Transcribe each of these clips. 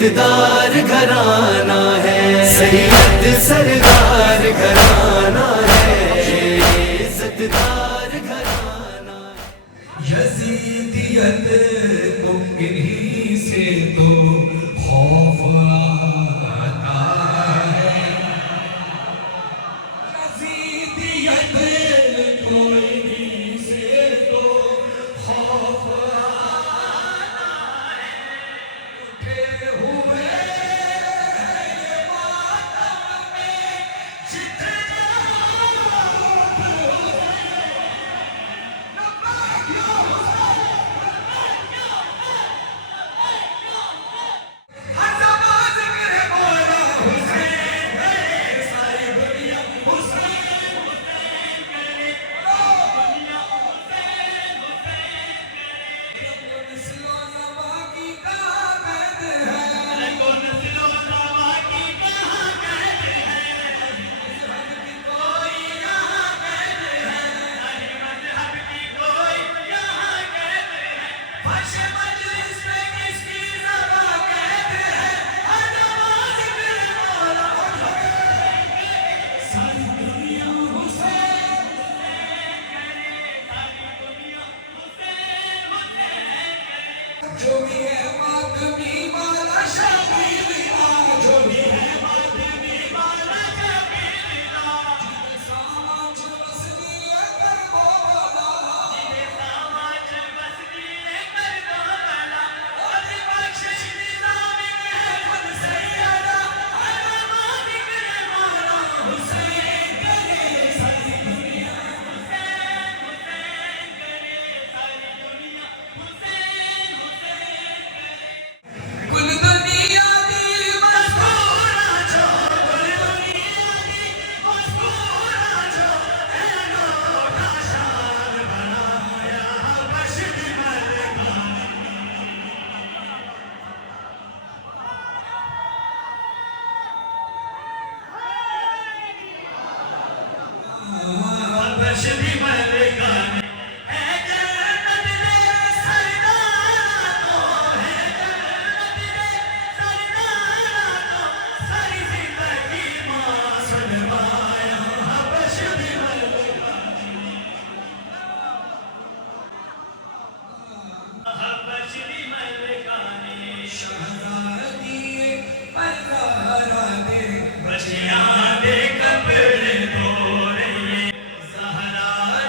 इज़्ज़तदार घराना है, सैयद सरदार घराना है, ये इज़्ज़तदार घराना है। यज़ीदियत को इन्हीं से तो खौफ आता है, यज़ीदियत को इन्हीं से तो खौफ जो भी है मातमी वाला शबीर आ, जो भी है मातमी वाला शबीर आ, समाज बसती है करबला, समाज बसती है करबला, और बख्शिश निज़ाम है खुद सैयदा अरमान के मौला हुसैन करे सारी दुनिया, हुसैन हुसैन करे सारी दुनिया, हुसैन कुल दुनिया दी मशहूरा जो, कुल दुनिया दी मशहूरा जो, अनोखा शान बनाया बशर मलकान, बशर मलकान है जन्नत दे सरदारा को, है जन्नत दे सरदारा को, सारी जिंदगी मां सुनवाया बशर मलकान, बशर मलकान शहज़ादी पलकारा दे बशियां दे कपड़े धो रही है, ज़हरा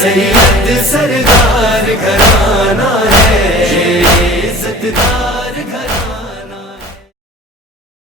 सैयद सरदार घराना है, इज्जतदार घराना।